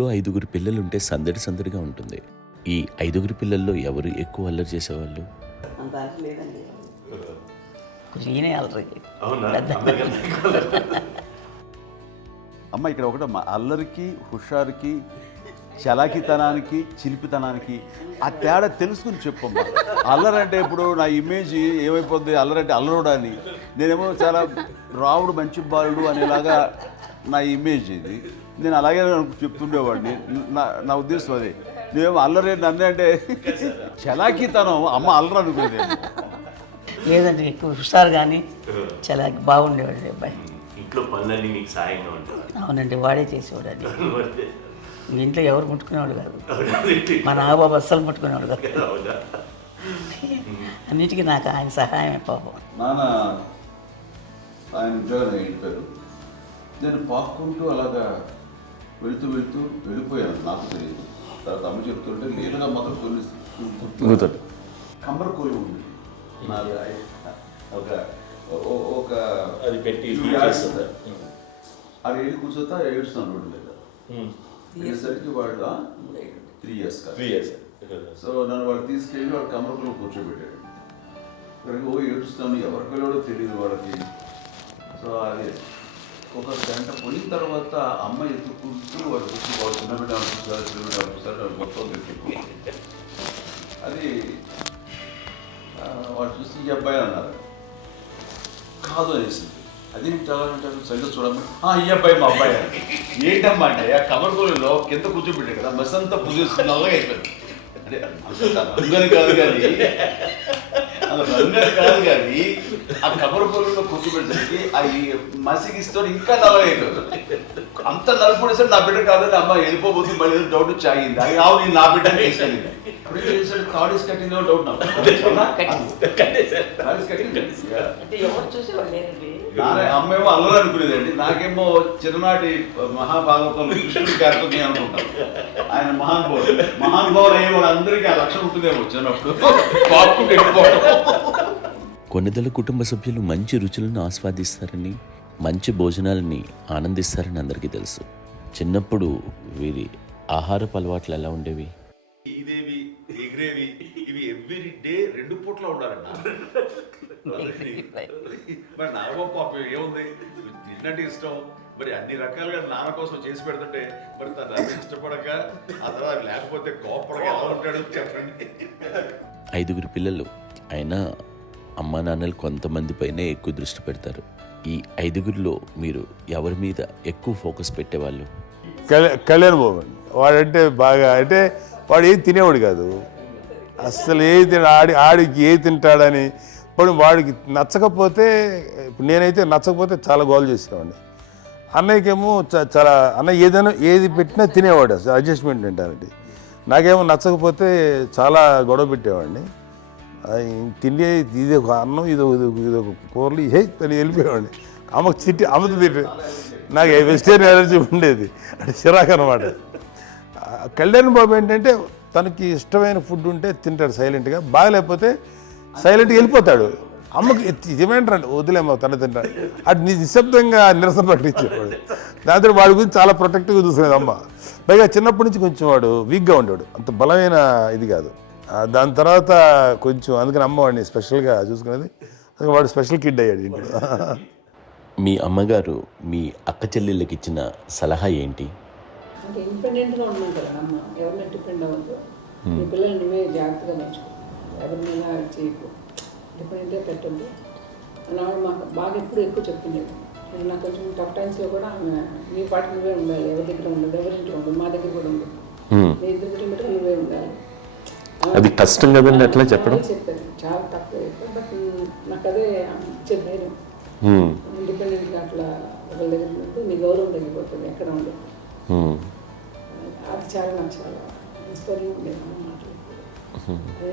ఇంట్లో 5గురు పిల్లలుంటే సందడి సందడిగా ఉంటుంది. ఈ 5గురు పిల్లల్లో ఎవరు ఎక్కువ అల్లరి చేసేవాళ్ళు? అంత అల్లరి లేదండి. కొంచెం ఈయనే అల్లరి. అమ్మ ఇక్కడ ఒకటమ్మా, అల్లరికి, హుషారుకి, చలాకితనానికి, చిలిపితనానికి ఆ తేడా తెలుసుకుని చెప్పమ్మా. అల్లరంటే ఇప్పుడు నా ఇమేజ్ ఏమైపోద్ది, అల్లరంటే అల్లరుడు అని, నేనేమో చాలా రావుడు మంచి బాలుడు అనేలాగా నా ఇమేజ్ ఇది. నేను అలాగే చెప్తుండేవాడిని. నా ఉద్దేశం అదే. నేనేమో అల్లరి నన్ను అంటే చలాకితనం, అమ్మ అల్లరు అనుకునేది. లేదంటే ఎక్కువ హుషారు కానీ చాలా బాగుండేవాడు అబ్బాయి. ఇంట్లో పనులన్నీ మీకు సాయంగా ఉంటాయి? అవునండి, వాడే చేసేవాడు. అది ఇంట్లో ఎవరు ముట్టుకునేవాడు కాదు. మా నాగబాబు అస్సలు ముట్టుకునేవాడు కాదు. అన్నిటికీ నాకు ఆయన సహాయమే పాపం. నాన్న ఆయన ఉద్యోగం అయిపోయారు. నేను పాక్కుంటూ అలాగా వెళుతూ వెళ్ళిపోయాను, నాకు తెలియదు. తర్వాత అమ్మ చెప్తుంటే లేదుగా మాత్రం కొన్ని కమ్మరకోలు ఉంది నాది. ఒక అది పెట్టి అది ఏది కూర్చోతా ఏడుస్తున్నాను రోడ్డు మీద. అయ్యేసరికి వాళ్ళు 3 years కాదు. సో నన్ను వాళ్ళు తీసుకెళ్ళి వాడు కమ్మరకులో కూర్చోబెట్టాడు. ఇక్కడికి ఏడుస్తాను, ఎవరికి వెళ్ళాడో తెలియదు వాళ్ళకి. సో అది ఒక గంట పోయిన తర్వాత అమ్మ ఎత్తుకుంటూ వాడు కూర్చో, వాడు చిన్నబిడ్డ అనిపిస్తారు, చిన్నబిడ్డ అనిపిస్తారు, వాడు మొత్తం ఎత్తుకు. అది వాడు చూసి ఈ అబ్బాయి అన్నారు. కాదు అనేసింది. అది చాలా సరిగ్గా చూడమ్మా, ఈ అబ్బాయి మా అబ్బాయి అని. ఏంటమ్మా అంటే ఆ కమర్గోళంలో కింద కూర్చోబెట్టాడు కదా, బస్ అంతా పూజేసుకున్న అలాగే అయిపోయింది. అంటే రంగని కాదు కానీ ఆ కమర్గోళంలో కూర్చోబెట్టడానికి ఆ మసిగిస్తూ ఇంకా నల్లగైపోయింది. అంత నలుపుడేసరి నా బిడ్డ కాదని అమ్మ వెళ్ళిపోబోతుంది, మళ్ళీ డౌట్ వచ్చి ఆగింది. అది ఆవు నేను నా బిడ్డని తీసుకెళ్ళింది. ఇప్పుడు చేసాడు థాడీస్ కట్టిందో డౌట్ నాకు. అమ్మేమో అల్లరి అనుకునేదండి, నాకేమో చిన్ననాటి మహాభాగవతంలో కృష్ణుడి క్యారెక్టర్ అనుకుంటాను. ఆయన మహానుభావులు అయ్యే వాళ్ళందరికీ ఆ లక్షణం ఉంటుందేమో చిన్నప్పుడు. కొన్నిదల కుటుంబ సభ్యులు మంచి రుచులను ఆస్వాదిస్తారని, మంచి భోజనాలని ఆనందిస్తారని అందరికీ తెలుసు. చిన్నప్పుడు వీరి ఆహారపు అలవాట్లు ఎలా ఉండేవి? ఇదేవి ఎగిరేవి ఇవి ఎవ్రీ డే 2 పూట్ల ఉండాలంట. మరి నాగబాబు పాపం ఏముంది, తిన్నట్టు ఇష్టం. మరి అన్ని రకాలుగా నాన్న కోసం చేసి పెడుతుంటే మరి తను అది ఇష్టపడక ఆ తర్వాత లేకపోతే కోపడక ఎలా ఉంటాడు చెప్పండి. 5గురు పిల్లలు అయినా అమ్మా నాన్నలు కొంతమంది పైనే ఎక్కువ దృష్టి పెడతారు. ఈ 5గురిలో మీరు ఎవరి మీద ఎక్కువ ఫోకస్ పెట్టేవాళ్ళు? కళ్యాణ్ బాబు వాడంటే బాగా, అంటే వాడు ఏది తినేవాడు కాదు అస్సలు. ఏది ఆడికి ఏది తింటాడని ఇప్పుడు వాడికి నచ్చకపోతే, ఇప్పుడు నేనైతే నచ్చకపోతే చాలా గోల్ చేసేవాడిని. అన్నయ్యకేమో చాలా అన్నయ్య ఏదైనా ఏది పెట్టినా తినేవాడు, అసలు అడ్జస్ట్మెంట్ మెంటాలిటీ. నాకేమో నచ్చకపోతే చాలా గొడవ పెట్టేవాడిని. తినే ఇది ఒక అన్నం, ఇదొక కూరలు అని వెళ్ళిపోయేవాడిని. అమ్మకు అమ్మతో తిట్టి నాకు వెజిటేరియన్ ఎలర్జీ ఉండేది, అంటే చిరాకు అనమాట. కళ్యాణ్ బాబు ఏంటంటే తనకి ఇష్టమైన ఫుడ్ ఉంటే తింటాడు సైలెంట్గా, బాగలేకపోతే సైలెంట్గా వెళ్ళిపోతాడు. అమ్మకి ఏమంటారండి వదిలేమో తన తింటాడు, అటు నిశ్శబ్దంగా నిరసన ప్రకటించేవాడు. దాంతో వాడి గురించి చాలా ప్రొటెక్టివ్గా చూసుకునేది అమ్మ. పైగా చిన్నప్పటి నుంచి కొంచెం వాడు వీక్గా ఉండేవాడు, అంత బలమైన ఇది కాదు. దాని తర్వాత కొంచెం అందుకని అమ్మ వాడిని స్పెషల్గా చూసుకునేది. వాడు స్పెషల్ కిడ్ అయ్యాడు ఇంట్లో. మీ అమ్మగారు మీ అక్క చెల్లెళ్ళకి ఇచ్చిన సలహా ఏంటి? అంటే ఇండిపెండెంట్గా ఉండమంటారు అమ్మ, ఎవరిని డిపెండ్ అవ్వద్దు, మీ పిల్లల్ని నువ్వే జాగ్రత్తగా పెంచుకో, ఎవరినైనా చేయకు, డిపెండెంట్గా పెట్టద్దు అని ఆవిడ మాకు బాగా ఎక్కువ చెప్తుండేది. నాకు కొంచెం టఫ్ టైమ్స్లో కూడా ఆమె నీ పాటికి నువ్వే ఉండాలి, ఎవరి దగ్గర ఉండదు, ఎవరింట్లో ఉండదు, మా దగ్గర కూడా ఉండదు, నీ ఇద్దరు కిలోమీటర్లు నువ్వే ఉండాలి. అది కష్టం కదండి అట్లా చెప్పడం. చెప్పారు చాలా తక్కువ, బట్ నాకు అదే ఇచ్చే ధైర్యం. ఇండిపెండెంట్గా అట్లా ఒకరి దగ్గర ఉంటే నీ గౌరవం తగ్గిపోతుంది, ఎక్కడ ఉండదు. అది చాలా నాకు చాలా ఇన్స్పైరింగ్ ఉండేది మాటలు.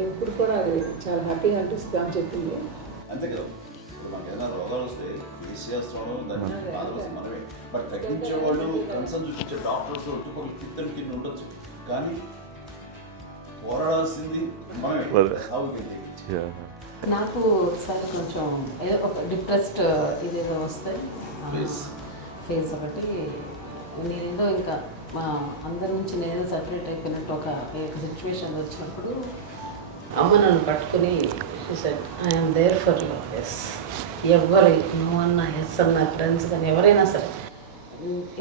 ఇప్పుడు కూడా అది చాలా హ్యాపీగా అనిపిస్తుంది అని చెప్పింది. అంతే కదా, మనకి ఏదైనా రోగాలు వస్తే చేస్తాం మనమే, బట్ తగ్గించే వాళ్ళు కన్సర్న్ చూపించే డాక్టర్స్ ఒట్టుకోలు కింద కింద ఉండొచ్చు, కానీ పోరాడాల్సింది మనమే. నాకు సార్ కొంచెం ఏదో ఒక డిప్రెస్డ్ ఇదేదో వస్తాయి ఫేస్ ఒకటి, నేనేదో ఇంకా మా అందరి నుంచి నేను సపరేట్ అయిపోయినట్టు ఒక సిచ్యువేషన్ వచ్చినప్పుడు అమ్మ నన్ను పట్టుకుని said I'm there for you. Yes, ఎవరు నువ్వు అన్నా ఎస్ అన్న ఫ్రెండ్స్ కానీ ఎవరైనా సరే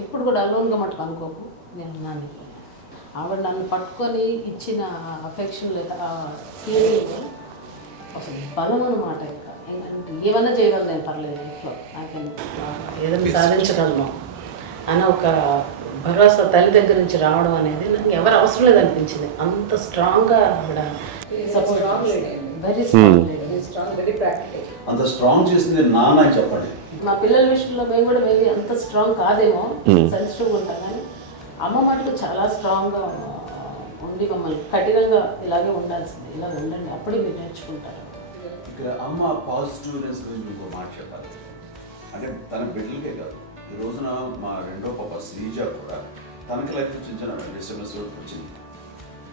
ఎప్పుడు కూడా అలోన్గా మటుకు అనుకోకు, నేను ఉన్నాను. ఆవిడ నన్ను పట్టుకొని ఇచ్చిన అఫెక్షన్ లేదా ఫీలింగ్ అసలు బలం అన్నమాట. ఇంకా ఏంటంటే ఏమన్నా చేయగలను నేను, పర్లేదు లైఫ్లో నాకు ఏదైనా సాధించగలను అని ఒక భరోసా తల్లి దగ్గర నుంచి రావడం అనేది నాకు ఎవరు అవసరం లేదనిపించింది. అంత స్ట్రాంగ్గా ఆవిడ support, very strong, very strong, very practical. అంత స్ట్రాంగ్ చేసింది నాన్న అని చెప్పండి. మా పిల్లల విషయంలో మేము కూడా మేబీ అంత స్ట్రాంగ్ కాదేమో, సెన్సిటివ్గా ఉంటాం, కానీ అమ్మ మటుకు చాలా స్ట్రాంగ్గా ఉండి మమ్మల్ని కఠినంగా ఇలాగే ఉండాల్సింది, ఇలా ఉండండి అప్పుడే మీరు నేర్చుకుంటారు. ఇక్కడ అమ్మ పాజిటివ్నెస్ గురించి ఇంకో మాట చెప్పాలి. అంటే తన బిడ్డలకే కాదు, ఈ రోజున మా రెండో పాప శ్రీజ కూడా తనకి లైఫ్ చిన్న డిస్టర్బెన్స్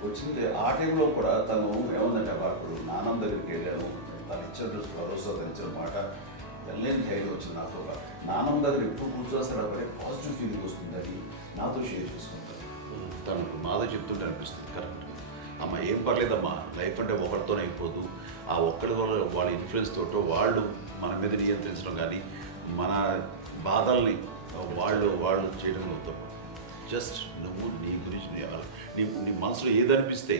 వచ్చింది. ఆ టైంలో కూడా తను ఏముందంటే అప్పుడు నాన్నమ్మ దగ్గరికి వెళ్ళాను, తను ఇచ్చిన భరోసా, తను ఇచ్చిన మాట వెళ్ళలేని ధైర్యం వచ్చింది నాతో. నాన్నమ్మ దగ్గర ఎప్పుడు కూర్చోస్తాడు అప్పుడే పాజిటివ్ ఫీలింగ్ వస్తుందని నాతో షేర్ చేసుకుంటాను. తను మాతో చెప్తుంటే అనిపిస్తుంది కరెక్ట్. అమ్మ ఏం పర్లేదమ్మా, లైఫ్ అంటే ఒకరితోనే అయిపోదు, ఆ ఒక్కడి వల్ల వాళ్ళ ఇన్ఫ్లుయెన్స్ తోటో వాళ్ళు మన మీద నియంత్రించడం కానీ మన బాధల్ని వాళ్ళు చేయడంలో తప్పు. జస్ట్ నువ్వు నీ గురించి నీ మనసులో ఏదనిపిస్తే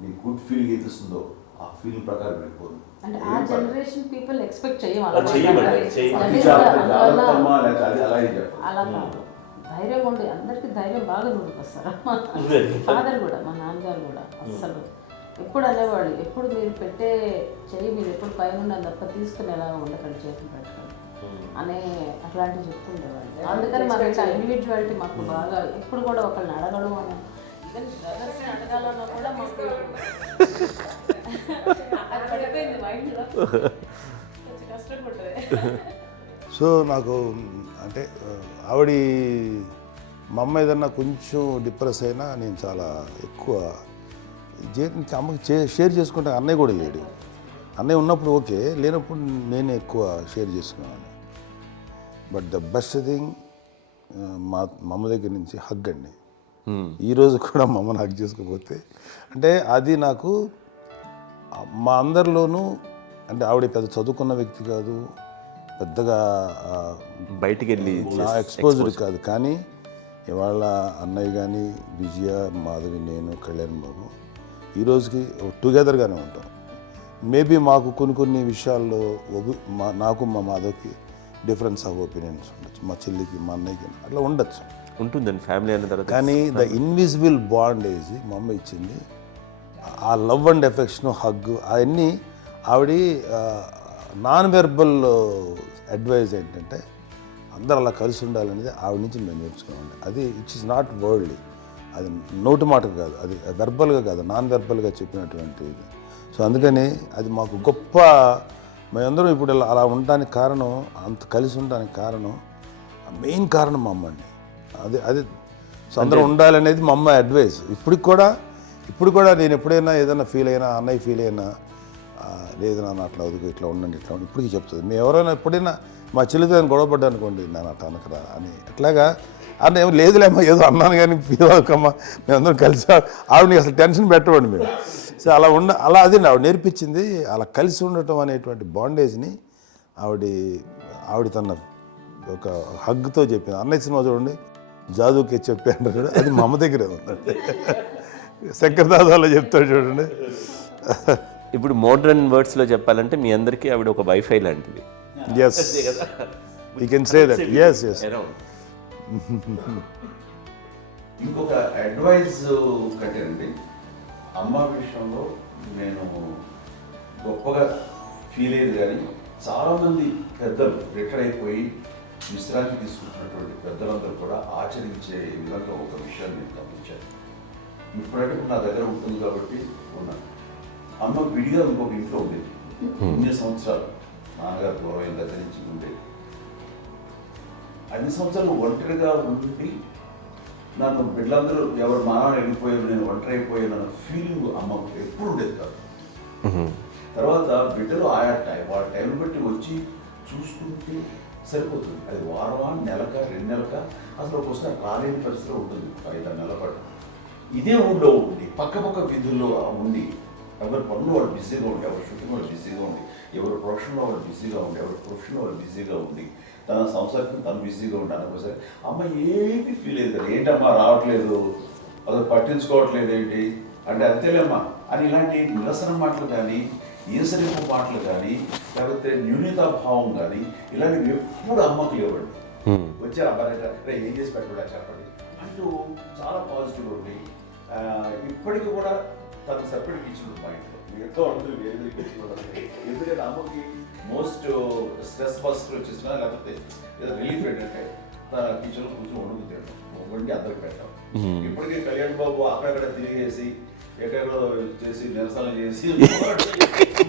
నీ గుడ్ ఫీలింగ్ ఏదిస్తుందో ఆ ఫీలింగ్ ప్రకారం వెళ్ళిపోదు. అంటే ఆ జనరేషన్ పీపుల్ ఎక్స్పెక్ట్ అలా కాదు, ధైర్యం ఉండి అందరికీ ధైర్యం బాగా నూరుకొస్తారు. ఫాదర్ కూడా, మా నాన్నగారు కూడా అస్సలు ఎప్పుడు అనేవాళ్ళు, ఎప్పుడు మీరు పెట్టే చెయ్యి మీరు ఎప్పుడు పైన ఉండాలి తప్ప తీసుకుని ఎలా ఉండకండి, చేతులు పెట్టుకొని అనే అట్లాంటివి చెప్తుండేవాళ్ళు. అందుకని మాకు ఇట్లా ఇండివిజువాలిటీ మాకు బాగా, ఎప్పుడు కూడా ఒకళ్ళని అడగడం అని, ఈవెన్ బ్రదర్స్ని అడగాలన్నా కూడా మాకు అది పడిపోయింది మైండ్లో, కొంచెం కష్టపడ్డది. సో నాకు అంటే ఆవిడ మా అమ్మ ఏదన్నా కొంచెం డిప్రెస్ అయినా నేను చాలా ఎక్కువ అమ్మకి షేర్ చేసుకుంటే అన్నయ్య కూడా లేడు. అన్నయ్య ఉన్నప్పుడు ఓకే, లేనప్పుడు నేనే ఎక్కువ షేర్ చేసుకున్నాను. బట్ ద బెస్ట్ థింగ్ మా అమ్మ దగ్గర నుంచి హగ్ అండి. ఈరోజు కూడా మా అమ్మని హగ్ చేసుకోకపోతే అంటే అది నాకు మా అందరిలోనూ, అంటే ఆవిడ పెద్ద చదువుకున్న వ్యక్తి కాదు, పెద్దగా బయటికి వెళ్ళి నా ఎక్స్పోజర్ కాదు, కానీ ఇవాళ అన్నయ్య కానీ విజయ, మాధవి, నేను, కళ్యాణ్ బాబు ఈ రోజుకి టుగెదర్గానే ఉంటాం. మేబీ మాకు కొన్ని విషయాల్లో నాకు మా మాధవ్కి డిఫరెన్స్ ఆఫ్ ఒపీనియన్స్ ఉండొచ్చు, మా చెల్లికి మా అన్నయ్యకి అట్లా ఉండొచ్చు, ఉంటుందండి ఫ్యామిలీ అన్న తర్వాత. కానీ ద ఇన్విజిబుల్ బాండేజ్ మా అమ్మ ఇచ్చింది, ఆ లవ్ అండ్ ఎఫెక్షన్, హగ్, అవన్నీ ఆవిడ నాన్ వెర్బల్ అడ్వైజ్ ఏంటంటే అందరూ అలా కలిసి ఉండాలనేది ఆవిడ నుంచి మేము నేర్చుకున్నామండి. అది ఇట్స్ ఇస్ నాట్ వర్డ్లీ, అది నోటి మాటకు కాదు, అది వెర్బల్గా కాదు, నాన్ వెర్బల్గా చెప్పినటువంటి. సో అందుకని అది మాకు గొప్ప, మేమందరం ఇప్పుడు అలా ఉండడానికి కారణం, అంత కలిసి ఉండడానికి కారణం, మెయిన్ కారణం మా అమ్మ అండి. అది సో అందరూ ఉండాలనేది మా అమ్మ అడ్వైస్. ఇప్పుడు కూడా నేను ఎప్పుడైనా ఏదైనా ఫీల్ అయినా, అన్నయ్య ఫీల్ అయినా, లేదు నాన్న అట్లా వదుకు, ఇట్లా ఉండండి, ఇట్లా ఉండి ఇప్పటికీ చెప్తుంది. మేము ఎవరైనా ఎప్పుడైనా మా చెల్లితో గొడవపడ్డా అనుకోండి, నేను అట్లా అనకరా అని ఎట్లాగా అన్న ఏమో లేదులేమ్మా ఏదో అన్నాను కానీ ఫీల్ అవ్వకమ్మా, మేమందరం కలిసి ఆవిడని అసలు టెన్షన్ పెట్టవండి మేము. సో అలా అది ఆవిడ నేర్పించింది, అలా కలిసి ఉండటం అనేటువంటి బాండేజ్ని ఆవిడ తన ఒక హగ్తో చెప్పింది. అన్నయ్య సినిమా చూడండి, జాదూకే చెప్పాను చూడండి, అది మా అమ్మ దగ్గరే ఉందండి. శంకర్దాదాలో చెప్తాడు చూడండి. ఇప్పుడు మోడ్రన్ వర్డ్స్లో చెప్పాలంటే మీ అందరికీ ఆవిడ ఒక వైఫై లాంటిది. Yes, you can say that. Yes ఇంకొక అడ్వైజ్ కట్టండి, అమ్మ విషయంలో నేను గొప్పగా ఫీల్ అయ్యేది, కానీ చాలామంది పెద్దలు రిటైర్ అయిపోయి విశ్రాంతి తీసుకుంటున్నటువంటి పెద్దలందరూ కూడా ఆచరించే విధంగా ఒక విషయాన్ని నేను గమనించాను. ఇప్పుడంటే నా దగ్గర ఉంటుంది కాబట్టి ఉన్నాను. అమ్మ విడిగా ఇంకొక ఇంట్లో ఉండేది, 9 సంవత్సరాలు నాన్నగారు గౌరవం దగ్గర నుంచి ఉండేది. 5 సంవత్సరాలు ఒంటరిగా ఉండి నన్ను బిడ్డలందరూ ఎవరు మానవాళ్ళు వెళ్ళిపోయారు, నేను ఒంటరి అయిపోయాను అన్న ఫీలింగ్ అమ్మకు ఎప్పుడు ఉండేది కాదు. తర్వాత బిడ్డలు వాళ్ళ టైంని బట్టి వచ్చి చూసుకుంటూ సరిపోతుంది. అది వారమా, నెలక, 2 నెలక, అసలు ఒకసారి రాలేని పరిస్థితిలో ఉంటుంది 5-6 నెలల పాటు. ఇదే ఊళ్ళో ఉండి పక్క వీధుల్లో ఉండి ఎవరి పనులు వాళ్ళు బిజీగా ఉండి, ఎవరి షూటింగ్ వాళ్ళు బిజీగా ఉండి, ఎవరి ప్రొఫెషన్లో వాళ్ళు బిజీగా ఉండి, ఎవరి ప్రొఫెషన్లో వాళ్ళు బిజీగా ఉండి, తన సంసారం తను బిజీగా ఉంటాను ఒకసారి అమ్మ ఏమీ ఫీల్ అయ్యేది కదా, ఏంటమ్మా రావట్లేదు, అసలు పట్టించుకోవట్లేదు ఏంటి అంటే అంతేలేమ్మా అని ఇలాంటి నిరసన మాటలు కానీ, ఈసరింపు మాటలు కానీ, లేకపోతే న్యూనతాభావం కానీ ఇలాంటివి ఎప్పుడు అమ్మకు లేవండి. వచ్చారు అబ్బాయి ఏం చేసి పెట్టడా చెప్పండి అంటూ చాలా పాజిటివ్ ఉండి ఇప్పటికీ కూడా తను సపరేట్ కిచెన్ ఉంది మా ఇంట్లో. మిగతా అందరూ వేరే వేరే కిచెన్ ఉంటుంది. ఎందుకంటే అమ్మకి మోస్ట్ స్ట్రెస్ బస్టర్ వచ్చేసినా లేకపోతే ఏదో రిలీఫ్ ఏంటంటే తన కిచెన్లో కూర్చొని వండుకుతాడు, వండి అందరికి పెట్టాం. ఇప్పటికీ కళ్యాణ్ బాబు అక్కడక్కడ తిరిగేసి ఎక్కడెక్కడో చేసి నిరసనలు చేసి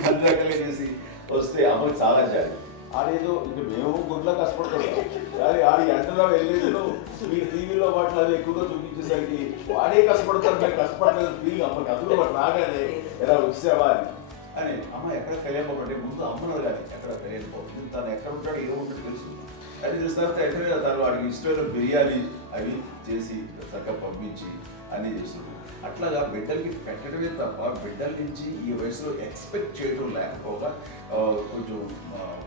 అన్ని రకాలుగా చేసి వస్తే అమ్మకి చాలా జాలి. ఆడేదో ఇంక మేము గుడ్లా కష్టపడుతున్నాం కానీ ఆడి ఎండలో వెళ్ళేదో మీ టీవీలో వాటిలో అది ఎక్కువగా చూపించేసరికి వాడే కష్టపడతారు, మేము కష్టపడలేదు ఫీల్ అమ్మకి. అందులో వాడు రాగానే ఎలా వచ్చావా అని అమ్మ ఎక్కడ కళ్యాణ్ బాబు అంటే ముందు అమ్మను కానీ ఎక్కడ కళ్యాణ్ బాబు తను ఎక్కడ ఉంటాడో ఏముంటుందో తెలుసు. అది తెలిసిన తర్వాత ఎక్కడ తను వాడికి ఇష్టమైన బిర్యానీ అవి చేసి చక్కగా పంపించి అన్నీ చేస్తుంది. అట్లాగా బిడ్డలకి పెట్టడమే తప్ప బిడ్డల నుంచి ఈ వయసులో ఎక్స్పెక్ట్ చేయడం లేకపోగా కొంచెం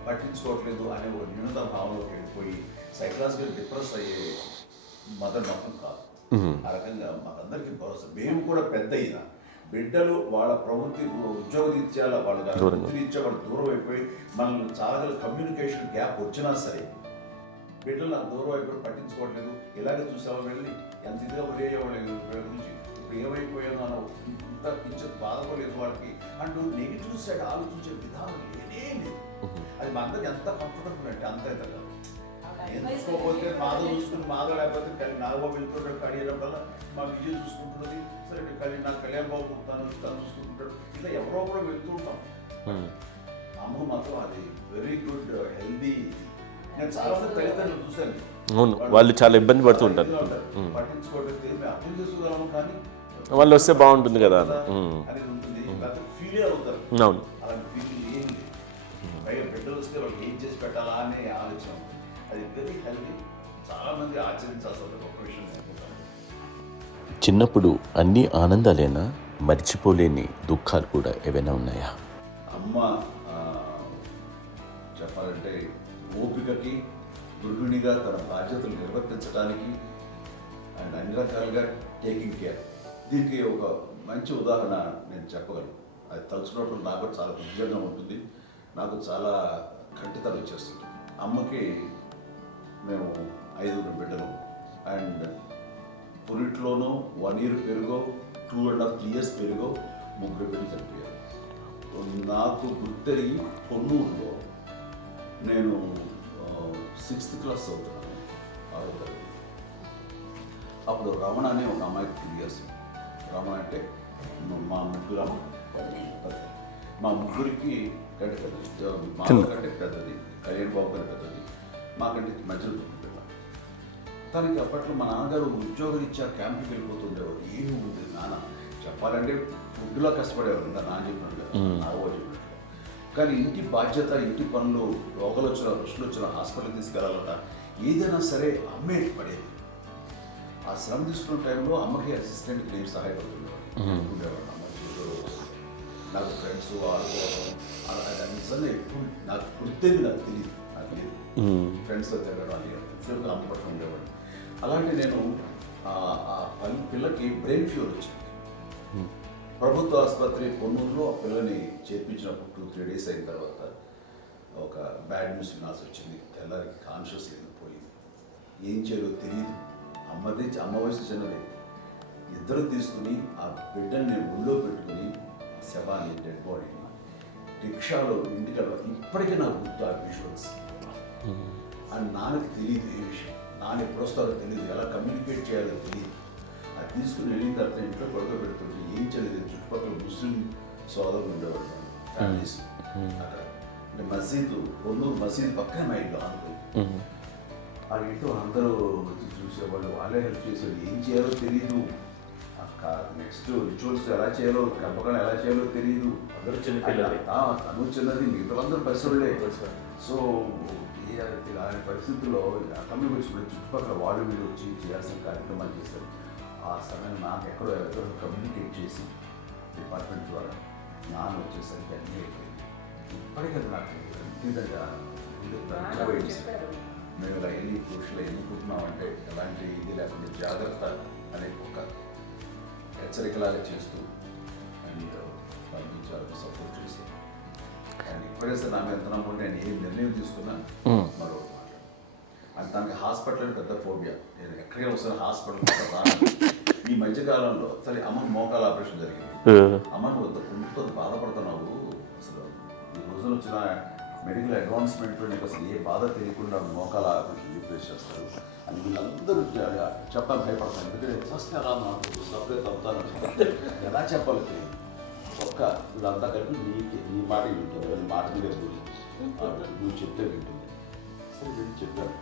పట్టించుకోవట్లేదు అనే ఒక న్యూనత భావంలోకి వెళ్ళిపోయి సైకలాజికల్ డిప్రెస్ అయ్యే మదర్ మాత్రం కాదు. ఆ రకంగా మాకందరికీ భరోసా. మేము కూడా పెద్ద అయినా బిడ్డలు వాళ్ళ ప్రవృత్తి ఉద్యోగరీత్యాల వాళ్ళ వృత్తిరీత్యా వాళ్ళు దూరం అయిపోయి మనల్ని చాలా కమ్యూనికేషన్ గ్యాప్ వచ్చినా సరే బిడ్డలు నాకు దూరం అయిపోయి పట్టించుకోవట్లేదు. ఇలాగే చూసావా వెళ్ళి ఎంత ఇదిగా వదిలేయేవాళ్ళు గురించి ఇప్పుడు ఏమైపోయానో అని ఇంత కించెం బాధపడలేదు వాళ్ళకి అంటూ నెగిటివ్ సైడ్ ఆలోచించే విధానం లేనే లేదు. అది మా అందరికి ఎంత కంఫర్టబుల్ అంటే అంత అయితే ఎందుకోకపోతే మాధవ చూసుకుని మాధవ లేకపోతే నాగబాబు వెళ్తుంటాడు కడిగినప్పుడల్లా మా విజయ్ చూసుకుంటున్నది సరే నాకు కళ్యాణ్ బాబు తను చూసుకుంటాడు. ఇట్లా ఎవరో కూడా వెళ్తూ ఉంటాం. అమ్మ మాత్రం అది వెరీ గుడ్ హెల్దీ. నేను చాలా మంది తల్లిదండ్రులు చూశాను, అవును వాళ్ళు చాలా ఇబ్బంది పడుతూ ఉంటారు. పట్టించుకోవట్లేదు మేము అర్థం చేసుకోగలము కానీ వాళ్ళు వస్తే బాగుంటుంది కదా అనేది ఉంటుంది. ఫీల్ అవుతారు. అవును అలాంటి ఫీలింగ్ ఏం లేదు. పైగా బిడ్డలు వస్తే వాళ్ళకి ఏం చేసి పెట్టాలా అనే ఆలోచన. అది వెరీ హెల్దీ. చాలా మంది ఆచరించాల్సిన గొప్ప విషయం అనుకుంటాను. చిన్నప్పుడు అన్ని ఆనందాలేనా, మర్చిపోలేని దుఃఖాలు కూడా ఏవైనా ఉన్నాయా? అమ్మ చెప్పాలంటే ఓపికకి, గృహిణిగా తన బాధ్యతలు నిర్వర్తించడానికి అండ్ అన్ని రకాలుగా టేకింగ్ కేర్. దీనికి ఒక మంచి ఉదాహరణ నేను చెప్పగలను. అది తలుచుకున్నప్పుడు నాకు చాలా ఉద్యోగంగా ఉంటుంది, నాకు చాలా కంటితలు వచ్చేస్తుంది. అమ్మకి మేము 5 బిడ్డలు అండ్ పురిట్లోనూ 1 year పెరుగో 2.5 years పెరుగో 3 బిడ్డలు చనిపోయారు. నాకు గుర్తెరిగి పొన్నూరులో నేను 6th class చదువుతున్నాను, 6వ తరగతి. అప్పుడు రమణ అనే ఒక అమ్మాయికి 2 years. రమణ అంటే మా ముగ్గురికి కంటే పెద్దది, మా కంటే పెద్దది, కళ్యాణ్ బాబు కంటే పెద్దది, మాకంటే మధ్యలో పిల్ల. తనకి అప్పట్లో మా నాన్నగారు ఉద్యోగరీత్యా క్యాంప్కి వెళ్ళిపోతుండేవారు. ఏమి ఉంది నాన్న చెప్పాలంటే ఫుడ్లో కష్టపడేవారు, ఇంకా నాన్న చెప్పినట్టుగా నాగో చెప్పినట్టుగా. కానీ ఇంటి బాధ్యత, ఇంటి పనులు, రోగాలు వచ్చినా రుషులు వచ్చినా హాస్పిటల్కి తీసుకెళ్ళాలట ఏదైనా సరే అమ్మే పడేది. ఆ శ్రమ తీసుకున్న టైంలో అమ్మకి అసిస్టెంట్కి నేను సహాయపడుతుండేవాడు. అమ్మ నాకు ఫ్రెండ్స్ ఆడుకోవడం అది నిజంగా ఎప్పుడు నాకు గుర్తేది, నాకు తెలియదు, నాకు లేదు ఫ్రెండ్స్తో తిరగడం అని సేపు అమ్మ పట్ల ఉండేవాడు. అలాంటి నేను ఆ పిల్లకి బ్రెయిన్ ఫ్యూర్ వచ్చింది. ప్రభుత్వ ఆసుపత్రి పొన్నూరులో ఆ పిల్లని చేర్పించినప్పుడు 2-3 days అయిన తర్వాత ఒక బ్యాడ్ న్యూస్ వినాల్సి వచ్చింది. తెల్లారికి కాన్షియస్ పోయింది. ఏం చేయాలో తెలియదు. అమ్మ వయసు చిన్నదే. ఇద్దరు తీసుకుని ఆ బిడ్డని ఒళ్ళో పెట్టుకుని శవాన్ని, డెడ్ బాడీని రిక్షాలో ఇంటికి వెళ్ళాలి. ఇప్పటికీ నాకు గుర్తు ఆ విజువల్స్. అని నాన్నకి తెలియదు ఏ విషయం, నాన్న ఎప్పుడు వస్తారో తెలియదు, ఎలా కమ్యూనికేట్ చేయాలో తెలియదు. అది తీసుకుని వెళ్ళిన తర్వాత ఇంట్లో పడుకోబెడుతుంటే ఏం చేయలేదు. చుట్టుపక్కల ముస్లిం సోదరులు ఉండేవాళ్ళు, ఫ్యామిలీస్ అక్కడ. అంటే మసీదు, పొన్నూరు మసీదు పక్కన మా ఇల్లు ఆనుకుని. ఆ ఇంట్లో అందరూ వచ్చి చూసేవాళ్ళు, వాళ్ళే హెల్ప్ చేసేవాళ్ళు. ఏం చేయాలో తెలియదు. ఆ నెక్స్ట్ రిచువల్స్ ఎలా చేయాలో, పెంపకం ఎలా చేయాలో తెలియదు. అందరూ చిన్నపిల్లలే. తను చిన్నది, మిగతా అందరూ పసివాళ్ళే. సో ఇలాంటి పరిస్థితుల్లో అక్కడికి వచ్చినప్పుడు చుట్టుపక్కల వాళ్ళు వీళ్ళు వచ్చి చేయాల్సిన కార్యక్రమాలు చేశారు. ఆ సమయం నాకు ఎక్కడో కమ్యూనికేట్ చేసి డిపార్ట్మెంట్ ద్వారా నాన్న వచ్చేసరికి అన్నీ అయిపోయింది. ఇప్పటికీ నాకు విధంగా మేము ఇలా ఎన్ని పురుషులు ఎన్నుకుంటున్నామంటే ఎలాంటి ఇది లేకుండా జాగ్రత్త అనే ఒక హెచ్చరికలాగా చేస్తూ అని పంపించాలని సపోర్ట్ చేశాను. కానీ ఇప్పుడైతే నా మీద ఎంత నమ్మకం, నేను ఏ నిర్ణయం తీసుకున్నా మరో అది తనకి హాస్పిటల్ అని పెద్ద ఫోబియా. నేను ఎక్కడికైనా వస్తాను హాస్పిటల్ రాను. ఈ మధ్యకాలంలో సరే అమ్మకి మోకాల ఆపరేషన్ జరిగింది. అమ్మని కొంత బాధపడుతున్నావు, అసలు ఈ రోజున వచ్చిన మెడికల్ అడ్వాన్స్మెంట్లో నీకు అసలు ఏ బాధ తెలియకుండా మోకాల ఆపరేషన్ రీప్లేస్ చేస్తారు అని వీళ్ళందరూ చెప్పడానికి భయపడతాను. ఎందుకంటే ఫస్ట్ ఎలా నాకు సపరేట్ అవుతాను, ఎలా చెప్పాలి తెలియదు. ఒక్క వీళ్ళంతా కలిపి నీ మాట వింటుంది, అది మాట మీద నువ్వు చెప్తే వింటుంది. సరే నేను చెప్పాను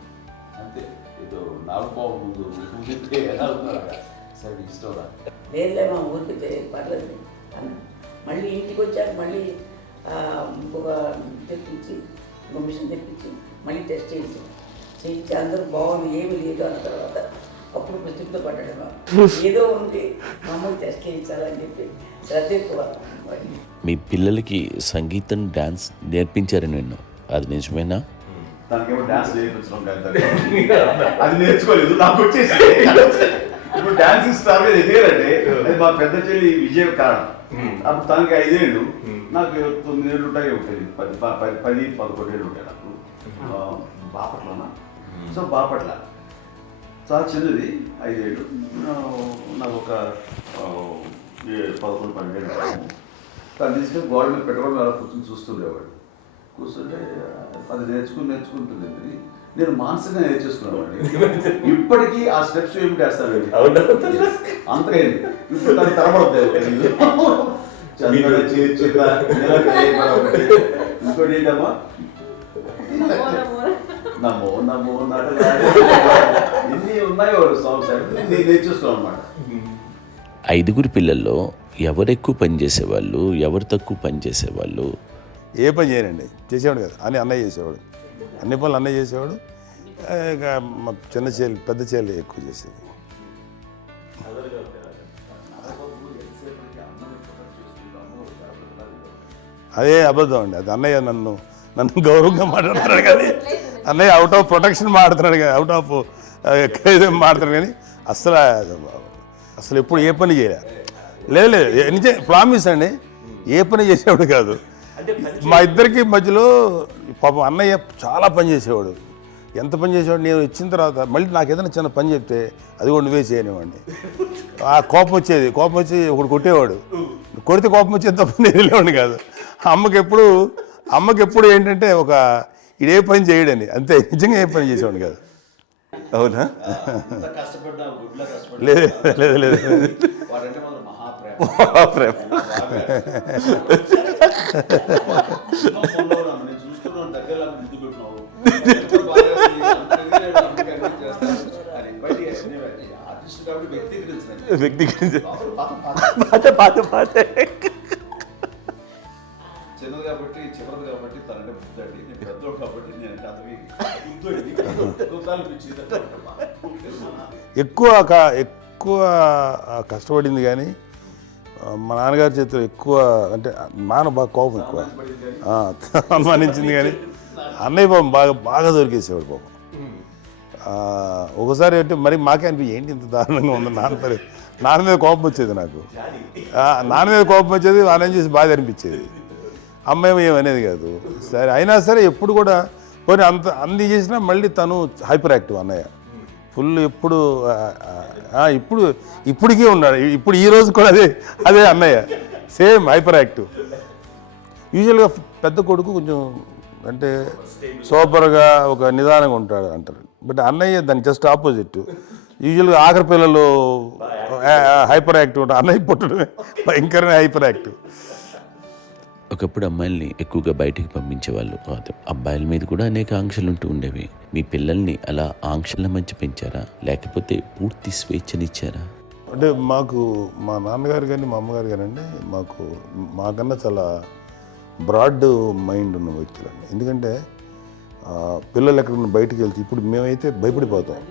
అంతే. ఏదో నాలుగు ముందు చెప్తే ఎలా అవుతారా, సరే ఇష్టం రా. లేదులే మా ఊరికి పర్లేదు అన్న. మళ్ళీ ఇంటికి వచ్చాక మళ్ళీ ఇంకొక తెప్పించి ఇంకో మిషన్ తెప్పించి మళ్ళీ టెస్ట్ చేయించి అందరూ బాగుంది, ఏమీ లేదు అన్న తర్వాత అప్పుడు పుస్తకంతో పడ్డాడు. ఏదో ఉంది మామూలు టెస్ట్ చేయించాలని చెప్పి శ్రద్ధ ఎక్కువ. మీ పిల్లలకి సంగీతం, డాన్స్ నేర్పించారని విన్నాను, అది నిజమేనా? దానికేమో డాన్స్ నేర్పించడం కానీ అది నేర్చుకోలేదు, నాకు వచ్చేసి ఇప్పుడు డాన్స్ స్టార్ మీద ఎదిగారంటే అది మా పెద్ద చెల్లి విజయ కారణం. అప్పుడు తనకి 5 ఏళ్ళు, నాకు 9 ఏళ్ళు ఉంటాయి, ఉంటుంది 10-11 ఏళ్ళు ఉంటాయి నాకు. బాపట్లనా? సో బాపట్ల చాలా చిన్నది, 5 ఏళ్ళు. నాకు ఒక 11-12 ఏళ్ళు. తను తీసుకొని గోడ మీద పెట్టుకోవడం అలా కూర్చొని చూస్తుండేవాడు. కూర్చుంటే అది నేర్చుకుంటుంది. నేను మానసికంగా నేర్చేసుకున్నాను. ఇప్పటికీ ఆ స్టెప్స్ ఏమిటి వేస్తాను అంతగా ఇప్పుడు దాన్ని తరబడతాయి. ఇంకోటి ఏంటమ్మా, నమో నమో ఎన్ని ఉన్నాయో సాంగ్స్ నేను నేర్చేసుకున్నాను అనమాట. 5 పిల్లల్లో ఎవరు ఎక్కువ పని చేసేవాళ్ళు, ఎవరు తక్కువ పని చేసేవాళ్ళు? ఏ పని చేయనండి, చేసేవాడు కదా అని అన్నయ్య చేసేవాడు. అన్ని పనులు అన్నయ్య చేసేవాడు. ఇక మా చిన్న చెల్లి, పెద్ద చెల్లి ఎక్కువ చేసేది. అదే అబద్ధం అండి, అది అన్నయ్య నన్ను గౌరవంగా మాట్లాడుతున్నాడు కానీ అన్నయ్య అవుట్ ఆఫ్ ప్రొటెక్షన్ మాడుతున్నాడు కానీ, అవుట్ ఆఫ్ మాడుతున్నాడు కానీ అసలు ఎప్పుడు ఏ పని చేయలే. లేదు నిజం ప్రామిస్ అండి, ఏ పని చేసేవాడు కాదు. మా ఇద్దరికి మధ్యలో పాపం అన్నయ్య చాలా పని చేసేవాడు. ఎంత పని చేసేవాడు, నేను ఇచ్చిన తర్వాత మళ్ళీ నాకు ఏదైనా చిన్న పని చెప్తే అది కూడా నువ్వే చేయనివ్వండి. ఆ కోపం వచ్చేది, కోపం వచ్చి ఒకడు కొట్టేవాడు. కొడితే కోపం వచ్చేది తప్ప నేను వెళ్ళేవాడిని కాదు. అమ్మకి ఎప్పుడు ఏంటంటే ఒక ఇదే పని చేయడని, అంతే. నిజంగా ఏ పని చేసేవాడు కాదు. అవునా? లేదు లేదు లేదు మహాప్రేమ. చిన్నది కాబట్టి చివరిది కాబట్టి తనంటే బుద్ధండి, నేను పెద్దోడు కాబట్టి నేను అతని ఎక్కువ కష్టపడింది. కానీ మా నాన్నగారి చేతిలో ఎక్కువ అంటే నాన్న బాగా కోపం ఎక్కువ అనుమానించింది. కానీ అన్నయ్య పాపం బాగా దొరికేసేవాడు పాపం. ఒకసారి అంటే మరి మాకే అనిపి ఏంటి ఇంత దారుణంగా ఉంది నాన్న మీద కోపం వచ్చేది నాకు. నాన్న మీద కోపం వచ్చేది, ఆయన చేసి బాధ అనిపించేది. అమ్మాయి ఏమనేది కాదు. సరే అయినా సరే ఎప్పుడు కూడా పోనీ అంది చేసినా మళ్ళీ తను హైపర్ యాక్టివ్ అన్నయ్య ఫుల్. ఇప్పటికీ ఉన్నాడు. ఇప్పుడు ఈ రోజు కూడా అదే అన్నయ్య సేమ్ హైపర్ యాక్టివ్. యూజువల్గా పెద్ద కొడుకు కొంచెం అంటే సూపర్గా ఒక నిదానంగా ఉంటాడు అంటారు. బట్ అన్నయ్య దానికి జస్ట్ ఆపోజిట్. యూజువల్గా ఆఖరి పిల్లలు హైపర్ యాక్టివ్ ఉంటారు, అన్నయ్య పుట్టడమే భయంకరమైన హైపర్ యాక్టివ్. ఒకప్పుడు అమ్మాయిల్ని ఎక్కువగా బయటికి పంపించేవాళ్ళు, అబ్బాయిల మీద కూడా అనేక ఆంక్షలు ఉంటూ ఉండేవి. మీ పిల్లల్ని అలా ఆంక్షల మధ్య పెంచారా, లేకపోతే పూర్తి స్వేచ్ఛనిచ్చారా? అంటే మాకు మా నాన్నగారు కానీ మా అమ్మగారు కానీ అండి మాకన్నా చాలా బ్రాడ్ మైండ్ ఉన్న వ్యక్తులండి. ఎందుకంటే పిల్లలు ఎక్కడన్నా బయటకు వెళ్తే ఇప్పుడు మేమైతే భయపడిపోతాం.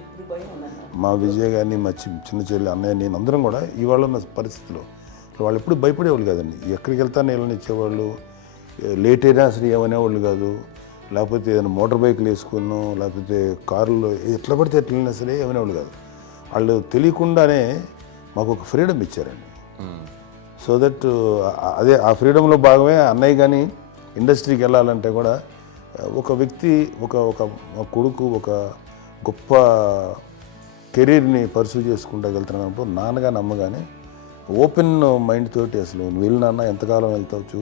మా విజయ్ కానీ మా చిన్న చెల్లి అన్నయ్య నేను అందరం కూడా ఇవాళ ఉన్న పరిస్థితిలో వాళ్ళు ఎప్పుడు భయపడేవాళ్ళు కాదండి. ఎక్కడికి వెళ్తాను వీళ్ళని ఇచ్చేవాళ్ళు, లేట్ అయినా అసలు ఏమనేవాళ్ళు కాదు. లేకపోతే ఏదైనా మోటార్ బైక్లు వేసుకున్నాం, లేకపోతే కారులో ఎట్లా పడితే ఎట్లయినా సరే ఏమనేవాళ్ళు కాదు. వాళ్ళు తెలియకుండానే మాకు ఒక ఫ్రీడమ్ ఇచ్చారండి. సో దట్ అదే ఆ ఫ్రీడంలో భాగమే అన్నయ్య కానీ ఇండస్ట్రీకి వెళ్ళాలంటే కూడా ఒక వ్యక్తి ఒక కొడుకు ఒక గొప్ప కెరీర్ని పర్సూ చేసుకుంటూ వెళ్తున్నప్పుడు నాన్నగాని అమ్మగానే ఓపెన్ మైండ్ తోటి అసలు నువ్వు వెళ్ళినా ఎంతకాలం వెళ్తావచ్చు,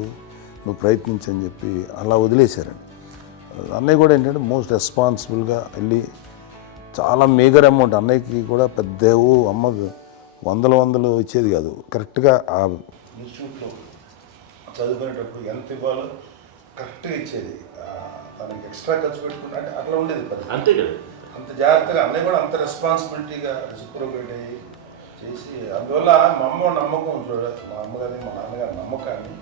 నువ్వు ప్రయత్నించని చెప్పి అలా వదిలేశారండి. అన్నయ్య కూడా ఏంటంటే మోస్ట్ రెస్పాన్సిబుల్గా వెళ్ళి చాలా మేజర్ అమౌంట్ అన్నయ్యకి కూడా పెద్ద అమ్మకు వందలు ఇచ్చేది కాదు. కరెక్ట్గా ఆ ఇన్స్టిట్యూట్లో చదువుకునేటప్పుడు ఎంత ఇవ్వాలో కరెక్ట్గా ఇచ్చేది. తనకి ఎక్స్ట్రా ఖర్చు పెట్టుకుంటే అంటే అట్లా ఉండేది పరిస్థితి. అంతే కదా, అంత జాగ్రత్తగా అన్నయ్య కూడా అంత రెస్పాన్సిబిలిటీగా రెసిప్రోకేట్ అయ్యి చేసి అందువల్ల మా అమ్మ నమ్మకం మా అమ్మగారి మా నాన్నగారి నమ్మకాన్ని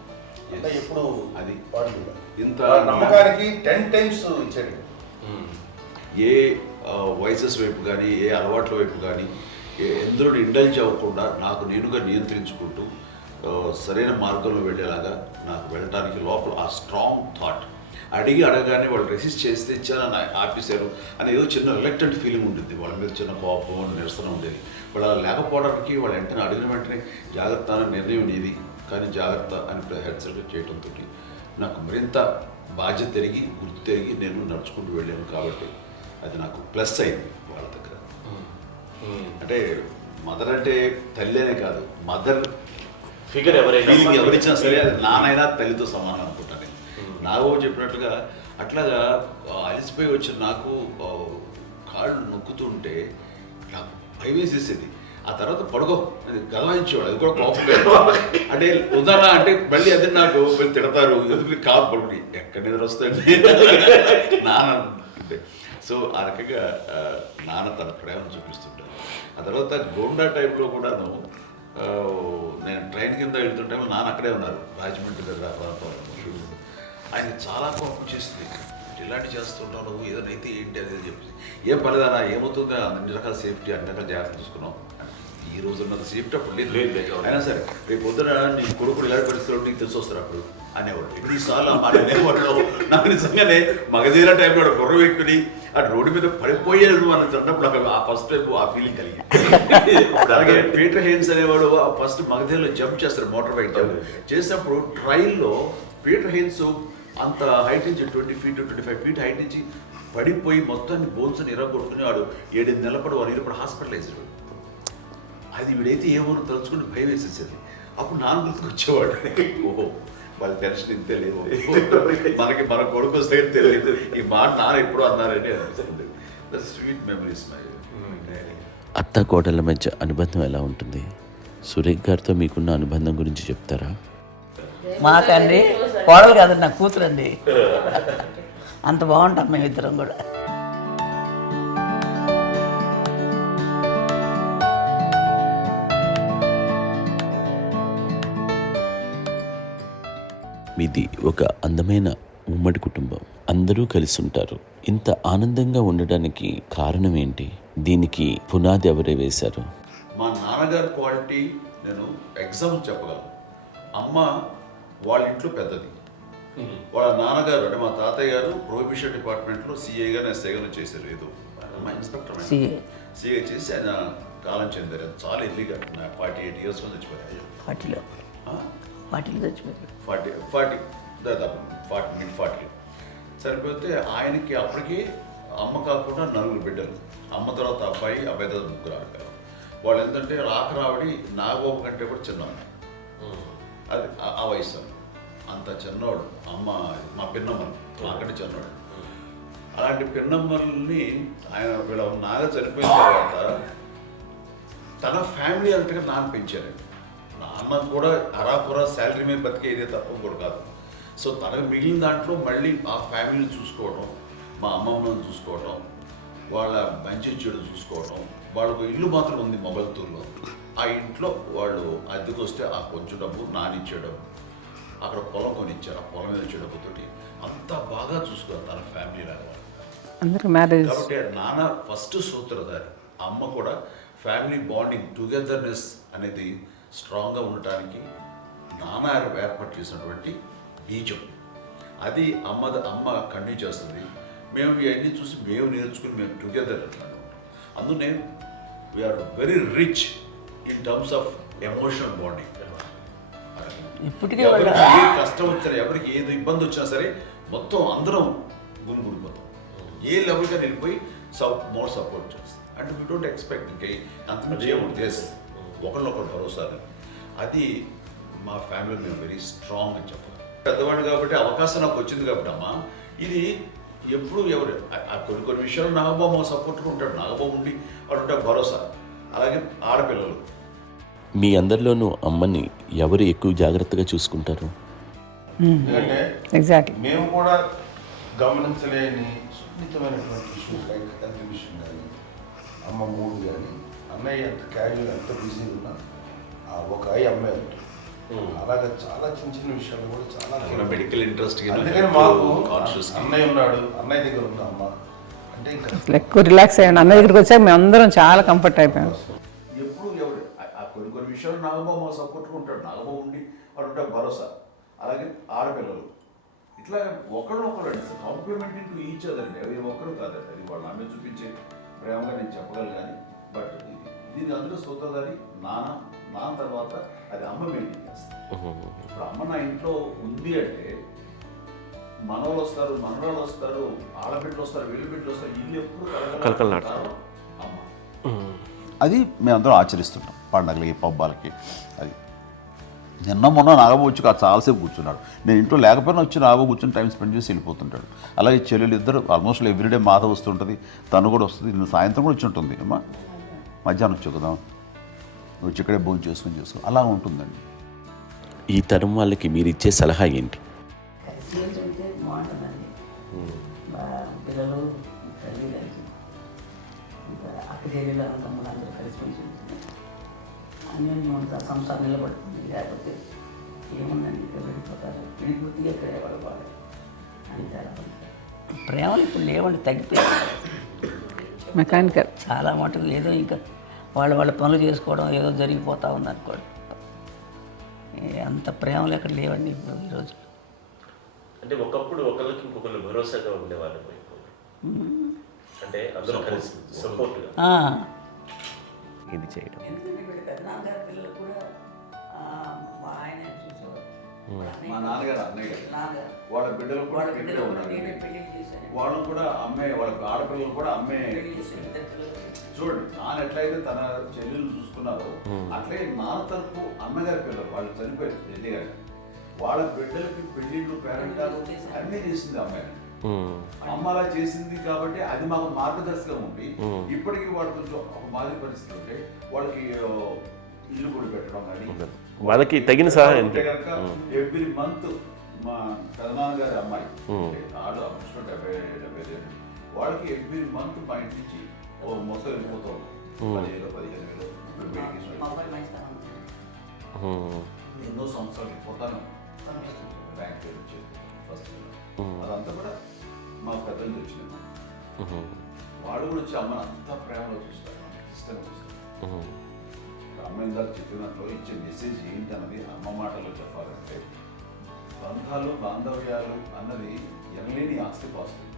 అన్నయ్య ఎప్పుడు అది పాడు ఇంత నమ్మకానికి 10 times ఇచ్చాడు. ఏ వయసెస్ వైపు కానీ ఏ అలవాట్ల వైపు కానీ ఎందులో ఇండల్జ్ అవ్వకుండా నాకు నేనుగా నియంత్రించుకుంటూ సరైన మార్గంలో వెళ్ళేలాగా నాకు వెళ్ళడానికి లోపల ఆ స్ట్రాంగ్ థాట్ అడగగానే వాళ్ళు రెసిస్ట్ చేస్తే ఇచ్చాను ఆపేశారు అని ఏదో చిన్న రిలక్టెంట్ ఫీలింగ్ ఉంటుంది. వాళ్ళ మీద చిన్న కోపం నిరసన ఉండేది. వాళ్ళు అలా లేకపోవడానికి వాళ్ళు వెంటనే అడిగిన వెంటనే జాగ్రత్త అనే నిర్ణయం నీది కానీ జాగ్రత్త అని హెచ్చరిక చేయడంతో నాకు మరింత బాధ్యత తిరిగి గుర్తు తిరిగి నేను నడుచుకుంటూ వెళ్ళాను. కాబట్టి అది నాకు ప్లస్ అయింది వాళ్ళ దగ్గర. అంటే మదర్ అంటే తల్లి అనే కాదు, మదర్ ఫిగర్ ఫీలింగ్ ఎవరిచ్చినా సరే అది నానైనా తల్లితో సమానం అనుకుంటాను. నాకు చెప్పినట్లుగా అట్లాగా అలసిపోయి వచ్చిన నాకు కాళ్ళు నొక్కుతుంటే నాకు భయం వేసేసేది. ఆ తర్వాత పడుకో గదవాయించేవాడు, అది కూడా కోపం. అంటే ఉదాహరణ అంటే మళ్ళీ అదే నాకు తిడతారు, ఎందుకు కాదు పడుకుని ఎక్కడ నిద్ర వస్తాయండి నాన్న. సో ఆ రకంగా నాన్న తన ప్రేమను చూపిస్తుంటాను. ఆ తర్వాత గోండా టైంలో కూడాను నేను ట్రైన్ కింద వెళ్తుంటే నాన్న అక్కడే ఉన్నారు, రాజమండ్రి దగ్గర ప్రాంతంలో. ఆయన చాలా కోపం చేస్తుంది, ఇలాంటి చేస్తుంటావు నువ్వు, ఏదైనా అయితే ఏంటి అది చెప్పి ఏం పర్లేదన్నా ఏమవుతుందో అన్ని రకాల సేఫ్టీ అన్ని రకాల జాగ్రత్త చూసుకున్నాం. ఈ రోజు ఉన్నది సేఫ్టీ అప్పుడు లేదు. అయినా సరే రేపు పొద్దున నీ కొడుకులు ఇలాంటి పరిస్థితులు నీకు తెలిసి వస్తారు అప్పుడు అనేవాడు. ఎన్నిసార్లు ఆ మాట అనేవాడు. నాకు నిజంగానే మగధీర టైంలో గుర్ర వ్యక్తుని అటు రోడ్డు మీద పడిపోయేది అని అన్నప్పుడు ఆ ఫస్ట్ టైం ఆ ఫీలింగ్ కలిగింది. అలాగే పీటర్ హెయిన్స్ అనేవాడు ఫస్ట్ మగధీరలో జంప్ చేస్తారు, మోటార్ బైక్ జంప్ చేసినప్పుడు ట్రైల్లో పీటర్ హెయిన్స్ అంత హైట్ నుంచి 20 feet 25 feet హైట్ నుంచి పడిపోయి మొత్తాన్ని బోన్స్ ఇరగొట్టుకుని వాడు 7 నెలల పాటు వాడు ఇప్పుడు హాస్పిటలైజ్డ్. అది వీడైతే ఏమో తలుచుకుని భయం వేసేసేది. అప్పుడు నాన్న గుర్తుకు వచ్చేవాడు, ఓహో వాళ్ళ టెన్షన్ ఇంతే లేదు, మనకి మన కొడుకు వస్తే తెలియదు ఈ మాట నాన్న ఎప్పుడూ అన్నారని అనిపిస్తుంది. Sweet memories my. అత్త కోడళ్ళ మధ్య అనుబంధం ఎలా ఉంటుంది? సురేఖ్ గారితో మీకున్న అనుబంధం గురించి చెప్తారా? మాకండి కోడలు కాదు, నా కూతురండి. అంత బాగుంటాం మేమిద్దరం కూడా. మీది ఒక అందమైన ఉమ్మడి కుటుంబం, అందరూ కలిసి ఉంటారు. ఇంత ఆనందంగా ఉండడానికి కారణం ఏంటి? దీనికి పునాది ఎవరే వేశారు? మా నాన్నగారి క్వాలిటీ నేను ఎగ్జాంపుల్ చెప్పగలను. అమ్మ వాళ్ళ ఇంట్లో పెద్దది, వాళ్ళ నాన్నగారు అంటే మా తాతయ్య గారు ప్రొహిబిషన్ డిపార్ట్మెంట్లో సిఐగా ఎస్ఐగా చేశారు. ఏదో మా ఇన్స్పెక్టర్ సిఐ చేసి ఆయన కాలం చెందారు. చాలా ఎర్లీగా 48 years చచ్చిపోయారు. 40 చచ్చిపోయారు. 40 దాదాపు 40 సరిపోతే ఆయనకి అప్పటికి అమ్మ కాకుండా 4 బిడ్డలు. అమ్మ తర్వాత అబ్బాయి తర్వాత 3 ఆడపిల్లలు. వాళ్ళు ఏంటంటే రాకరావిడి నాగోప కంటే కూడా చిన్నవాడు. అది ఆ వయసు అంత చిన్నవాడు. అమ్మ మా పిన్నమ్మలు నాకంటే చిన్నవాడు. అలాంటి పిన్నమ్మల్ని ఆయన వీళ్ళ నాగ చనిపోయిన తర్వాత తన ఫ్యామిలీ అంతగా నాన్న పెంచారు. నాన్న కూడా అరాపురా శాలరీ మీద బతికేదే తప్ప కూడా కాదు. సో తనకు మిగిలిన దాంట్లో మళ్ళీ ఆ ఫ్యామిలీని చూసుకోవడం, మా అమ్మమ్మని చూసుకోవడం, వాళ్ళ మంచి చెడు చూసుకోవడం. వాళ్ళకు ఇల్లు మాత్రం ఉంది మొబైల్తూరులో. ఆ ఇంట్లో వాళ్ళు అద్దెకు వస్తే ఆ కొంచెం డబ్బు నానిచ్చే డబ్బు, అక్కడ పొలం కొనిచ్చారు, ఆ పొలం మీద వచ్చే డబ్బుతోటి అంతా బాగా చూసుకోవాలి తన ఫ్యామిలీ లాగా. అందరికి మ్యారేజ్. కాబట్టి నాన్న ఫస్ట్ సూత్రధారి, అమ్మ కూడా ఫ్యామిలీ బాండింగ్ టుగెదర్నెస్ అనేది స్ట్రాంగ్గా ఉండటానికి నాన్న ఏర్పాటు చేసినటువంటి బీజం. అది అమ్మ కంటిన్యూ చేస్తుంది. మేము ఇవన్నీ చూసి మేము నేర్చుకుని మేము టుగెదర్ అట్లా ఉంటాం. అందునే we are very rich in terms of emotional bonding. ఇప్పటికే ఎవరికి ఏ కష్టం వచ్చినా, ఎవరికి ఏది ఇబ్బంది వచ్చినా సరే మొత్తం అందరం గుమిగూడిపోతాం. ఏ లెవెల్గా వెళ్ళిపోయి మోర్ సపోర్ట్ చేస్తాం. అంటే వీ డోంట్ ఎక్స్పెక్ట్ ఇంకా అంతమంది ఏముంటుంది ఒకరినొకరు భరోసా. అది మా ఫ్యామిలీ మేము వెరీ స్ట్రాంగ్ అని చెప్పాలి. పెద్దవాడిని కాబట్టి అవకాశం నాకు వచ్చింది కాబట్టి అమ్మ, ఇది ఎప్పుడు ఎవరు కొన్ని విషయాలు నాగబాబు సపోర్ట్గా ఉంటాడు, నాగబాబు ఉండి వాడు ఉంటాడు భరోసా. అలాగే ఆడపిల్లలు. మీ అందరిలోనూ అమ్మని ఎవరు ఎక్కువ జాగ్రత్తగా చూసుకుంటారు? ఎందుకంటే ఎగ్జాక్ట్లీ. మేము కూడా గమనించలేని సున్నితమైనటువంటి ఇష్యూస్ లైక్ హెల్త్ విషయం కానీ, అమ్మ మూడు కానీ, అన్నయ్య ఎంత క్యాజువల్ ఎంత బిజీ ఉన్నా ఒక అమ్మాయి ఉంటుంది. అలాగే చాలా చిన్న చిన్న విషయాలు కూడా చాలా మెడికల్ ఇంట్రెస్ట్. అందుకని మాకు అన్నయ్య ఉన్నాడు, అన్నయ్య దగ్గర ఉన్న అమ్మ అంటే ఇంకా ఎక్కువ రిలాక్స్ అయ్యాను. అన్న దగ్గరికి వచ్చాక మేము అందరం చాలా కంఫర్ట్ అయిపోయాం. ఎప్పుడు ఎవరు కొన్ని విషయాలు నాగబాబు సపోర్ట్గా ఉంటాడు, నాగబాబు ఉండి వాడు ఉంటాడు భరోసా. అలాగే ఆడపిల్లలు ఇట్లా ఒకరు కాంప్లిమెంటింగ్ టు ఈచ్ అదర్ అండి. అవి ఒక్కరు కాదండి, అది వాళ్ళు ఆమె చూపించే ప్రేమగా నేను చెప్పగలను. కానీ బట్ దీని అందరూ సూత్రధారి నాన్న తర్వాత అది అమ్మ మెయింటైన్ చేస్తుంది. ఇప్పుడు అమ్మ నా ఇంట్లో ఉంది అంటే మనవాళ్ళు వస్తారు, మనవాళ్ళు వస్తారు, ఆడబిడ్డలు వస్తారు, వీళ్ళ బిడ్డలు వస్తారు, ఇల్లు ఎప్పుడు కలకలాడతారు అమ్మ. అది మేమందరం ఆచరిస్తుంటాం పండగలకి పబ్బాలకి. అది నిన్న మొన్న నాగబాబు వచ్చి చాలాసేపు కూర్చున్నాడు. నేను ఇంట్లో లేకపోయినా వచ్చి నాగబాబు కూర్చొని టైం స్పెండ్ చేసి వెళ్ళిపోతుంటాడు. అలాగే చెల్లెలు ఇద్దరు ఆల్మోస్ట్ ఎవ్రీడే మాత వస్తుంటుంది, తను కూడా వస్తుంది. నిన్న సాయంత్రం కూడా వచ్చి ఉంటుంది. అమ్మా మధ్యాహ్నం వచ్చి కదా వచ్చి ఇక్కడే భోజనం చేసుకో అలా ఉంటుందండి. ఈ తరం వాళ్ళకి మీరు ఇచ్చే సలహా ఏంటి? కలిసి ఉంటే బాగుంటుందండి. పిల్లలు తల్లి కలిసి ఇంకా అక్క చెల్లెలు తమ్ముడు అందరూ కలిసిమెలిసి ఉంటుంది. అన్నీ ఉంటుంది, సంసారం నిలబడుతుంది. లేకపోతే ఏముందండి ఇక్కడ వెళ్ళిపోతారు, విడిపోతే ఇక్కడే పడిపోవాలి అంతే. ప్రేమలు ఇప్పుడు లేవండి, తగ్గిపోయాయి. మెకానికల్ చాలా మటుకు ఏదో ఇంకా వాళ్ళ పనులు చేసుకోవడం ఏదో జరిగిపోతూ ఉంది అనుకోండి. అంత ప్రేమలు ఎక్కడ లేవండి ఇప్పుడు ఈరోజు. అంటే ఒకప్పుడు ఒకళ్ళకి ఇంకొకళ్ళు భరోసాగా ఉండేవాళ్ళు, అంటే అందరూ కలిసి సపోర్ట్గా ఇది చేయడం. ఎందుకంటే వీళ్ళ పెద్దనాన్నగారి పిల్లలు కూడా ఆయన చూసేవారు. మా నాన్నగారు అన్నయ్య గారు నాన్నగారు వాళ్ళ బిడ్డలు కూడా వాళ్ళ ఇక్కడే బిడ్డలు కూడా ఉన్నారు. నేనే పెళ్లి చేశాను. వాళ్ళు కూడా అమ్మే, వాళ్ళ ఆడపిల్లలు కూడా అమ్మే. పెళ్లి చేశాను, ఇద్దరు పిల్లలు. చూడండి నాన్న ఎట్లయితే తన చెల్లెలు చూసుకున్నారో అట్లే నాన్న తరపు అమ్మగారి పిల్లలు వాళ్ళు చనిపోయారు జల్లి గారు, వాళ్ళ బిడ్డలకి పెళ్లిళ్ళు పేరెంటాలు అన్నీ చేసింది అమ్మాయి. అమ్మ అలా చేసింది కాబట్టి అది మాకు మార్గదర్శకం ఉంది. ఇప్పటికీ వాళ్ళు కొంచెం ఒక మాదిరి పరిస్థితి ఉంటే వాళ్ళకి ఇల్లు కూడా పెట్టడం కానీ వాళ్ళకి తగిన సహాయం కనుక ఎవ్రీ మంత్ మా పెదనాన్నగారి అమ్మాయి వాళ్ళు ఆల్మోస్ట్ 70 వాళ్ళకి ఎవ్రీ మంత్ మా ఇంటి నుంచి మొత్తం వెళ్ళిపోతాం 10,000-15,000 మా అబ్బాయి మంచితనం ఎన్నో సంవత్సరాలు వెళ్ళిపోతాను బ్యాంక్ వచ్చేది ఫస్ట్. అదంతా కూడా మా పెద్దలు వచ్చింది. వాళ్ళు కూడా వచ్చి అమ్మని అంతా ప్రేమలో చూస్తారు, ఇష్టంగా చూస్తారు. అమ్మ ఇందాక చెప్పినట్లు ఇచ్చే మెసేజ్ ఏంటన్నది అమ్మ మాటలో చెప్పాలంటే బంధాలు బాంధవ్యాలు అన్నది ఎనలేని ఆస్తి పాస్తుంది.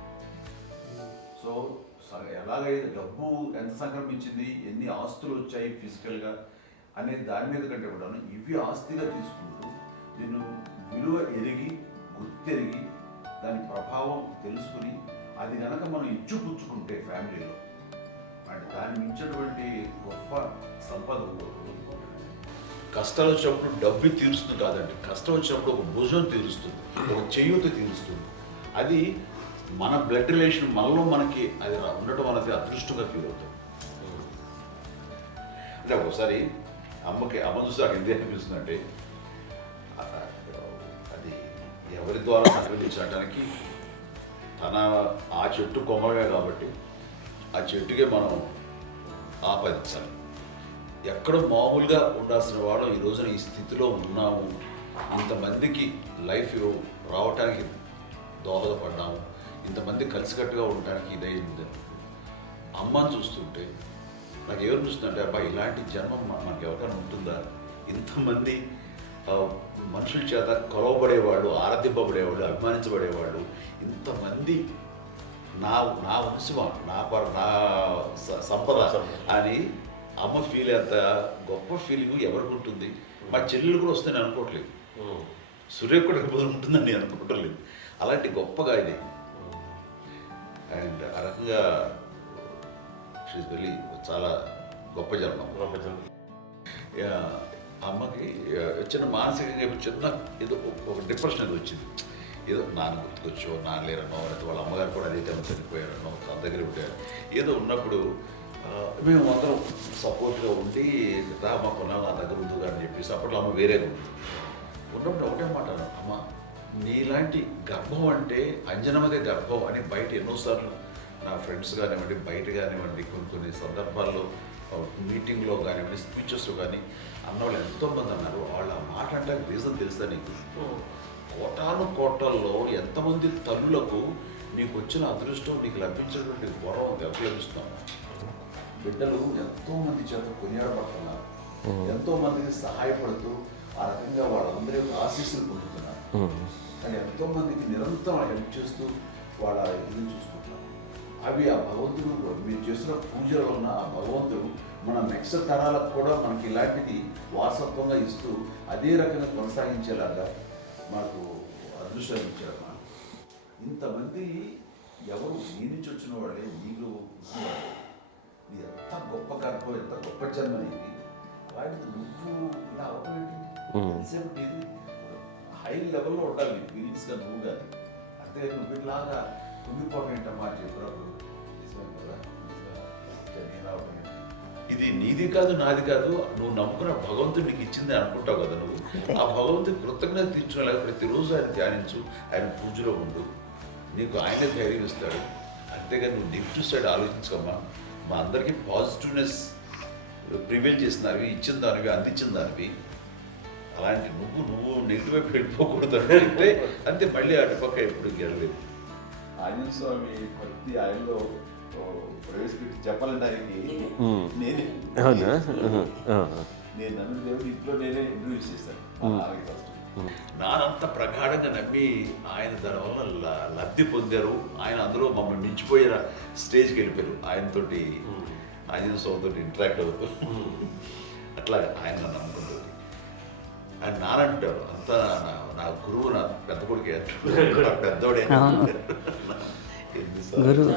సో ఎలాగైతే డబ్బు ఎంత సంక్రమించింది, ఎన్ని ఆస్తులు వచ్చాయి ఫిజికల్గా అనే దాని మీద కంటే కూడా ఇవి ఆస్తిగా తీసుకుంటూ దీన్ని విలువ ఎరిగి గుర్తెరిగి దాని ప్రభావం తెలుసుకుని అది కనుక మనం ఇచ్చుపుచ్చుకుంటే ఫ్యామిలీలో అంటే దాన్ని మించినటువంటి గొప్ప సంపద. కష్టాలు వచ్చినప్పుడు డబ్బు తీరుస్తుంది కాదండి, కష్టం వచ్చినప్పుడు ఒక భుజం తీరుస్తుంది, ఒక చేయూత తీరుస్తుంది. అది మన బ్లడ్ రిలేషన్ మనలో మనకి అది ఉండటం అనేది అదృష్టంగా ఫీల్ అవుతాం. అంటే ఒకసారి అమ్మ చూసి నాకు ఎందుకు అనిపిస్తుంది అంటే అది ఎవరి ద్వారా సంక్రమించడానికి తన ఆ చెట్టు కొమ్మగా కాబట్టి ఆ చెట్టుకే మనం ఆపాదించాలి. ఎక్కడో మామూలుగా ఉండాల్సిన వాళ్ళం ఈ రోజున ఈ స్థితిలో ఉన్నాము, ఇంతమందికి లైఫ్ రావటానికి దోహదపడ్డాము, ఇంతమంది కలిసికట్టుగా ఉండటానికి ఇదైంది. అమ్మని చూస్తుంటే నాకు ఎవరు చూస్తుందంటే అబ్బా ఇలాంటి జన్మం మనకి ఎవరికైనా ఉంటుందా, ఇంతమంది మనుషుల చేత కొలవబడేవాళ్ళు, ఆరాధింపబడేవాళ్ళు, అభిమానించబడేవాళ్ళు, ఇంతమంది నా వంశం, నా సంపద అని అమ్మ ఫీల్ అంత గొప్ప ఫీలింగ్ ఎవరికి ఉంటుంది. మా చెల్లెలు కూడా వస్తుందని అనుకోవట్లేదు, సూర్య కూడా ఉంటుందని నేను అనుకోవటం లేదు. అలాంటి గొప్పగా ఇది. అండ్ ఆ రకంగా షీఈ్ వెరీ చాలా గొప్ప జన్మ. అమ్మకి చిన్న మానసికంగా చిన్న ఏదో ఒక డిప్రెషన్ అది వచ్చింది. ఏదో నాన్న గుర్తుకొచ్చో, నాన్న లేరనో, లేకపోతే వాళ్ళ అమ్మగారు కూడా అదే టైం చనిపోయారనో, తన దగ్గర ఉంటారు ఏదో ఉన్నప్పుడు మేము అందరం సపోర్ట్గా ఉండి రామ్మ కొన్నాం నా దగ్గర ఉందిగా అని చెప్పేసి అప్పట్లో అమ్మ వేరేగా ఉంది. ఉన్నప్పుడు ఒకటే మాట, అమ్మ నీలాంటి గర్భం అంటే అంజనమదే గర్భం అని బయట ఎన్నోసార్లు నా ఫ్రెండ్స్ కానివ్వండి, బయట కానివ్వండి, కొన్ని సందర్భాల్లో మీటింగ్లో కానివ్వండి, స్పీచెస్లో కానీ అన్నవాళ్ళు ఎంతోమంది అన్నారు. వాళ్ళ మాట అంటే రీజన్ తెలుసా నీకు? కోటాను కోటల్లో ఎంతమంది తల్లులకు నీకు వచ్చిన అదృష్టం, నీకు లభించినటువంటి వరం ఎవరు లభిస్తున్నావు? బిడ్డలు ఎంతోమంది చేత కొనియాడబడుతున్నారు, ఎంతోమందికి సహాయపడుతూ ఆ రకంగా వాళ్ళందరి యొక్క ఆశీస్సులు పొందుతున్నారు. కానీ ఎంతోమందికి నిరంతరం హెల్ప్ చేస్తూ వాళ్ళ ఇది చూసుకుంటున్నారు. అవి ఆ భగవంతుడు మీరు చేసిన పూజలో ఉన్న ఆ భగవంతుడు మన నెక్స్ట్ తరాలకు కూడా మనకి ఇలాంటిది వారసత్వంగా ఇస్తూ అదే రకంగా కొనసాగించేలాగా మాకు అదృష్టాన్ని ఇచ్చారు. ఇంతమంది ఎవరు నీ నుంచి వచ్చిన వాళ్ళే, నీళ్ళు ఇది ఎంత గొప్ప గర్భం, ఎంత గొప్ప జన్మ ఇది. అలాంటిది నువ్వు ఇలా అవటమేంటి? ఎంతసేపు ఇది హై లెవెల్లో ఉండాలి నీ ఫీలింగ్స్గా నువ్వు కానీ. అంతే నువ్వు ఇలాగా కుంగిపోవడం ఏంటమ్మా చెప్పినప్పుడు నిజమే కదా. ఇది నీది కాదు, నాది కాదు, నువ్వు నమ్ముకున్న భగవంతుడు నీకు ఇచ్చింది అనుకుంటావు కదా. నువ్వు ఆ భగవంతుడి కృతజ్ఞత తీర్చుకోలేక ప్రతిరోజు ఆయన ధ్యానించు, ఆయన పూజలో ఉండు, నీకు ఆయనే ధైర్యం ఇస్తాడు. అంతేగా నువ్వు నెగిటివ్ సైడ్ ఆలోచించకమ్మా. మా అందరికీ పాజిటివ్నెస్ ప్రివేల్ చేసిన దానివి, ఇచ్చిన దానివి, అందించిన దానివి. అలాంటి నువ్వు నెగిటివ్ వైపు వెళ్ళిపోకూడదు అంటే అంతే. మళ్ళీ అటుపక్క ఎప్పుడు గెలలేదు. ఆంజనేయ స్వామి భక్తి ఆయనలో ప్రవేశపెట్టి చెప్పాలంటే నేనే నన్ను దేవుడు ఇంట్లో నేనే ఇంట్రడ్యూస్ చేశాను. నానంత ప్రగాఢంగా నమ్మి ఆయన దానివల్ల లబ్ధి పొందారు. ఆయన అందులో మమ్మల్ని మించిపోయే స్టేజ్కి వెళ్ళిపోయారు. ఆయనతోటి ఆంజనేయ స్వామితో ఇంటరాక్ట్ అవుతూ అట్లా ఆయన నమ్ముకుంటుంది. ఆయన నానంటారు అంతా నా గురువు, నా పెద్ద కొడుకు పెద్దోడే. గురువు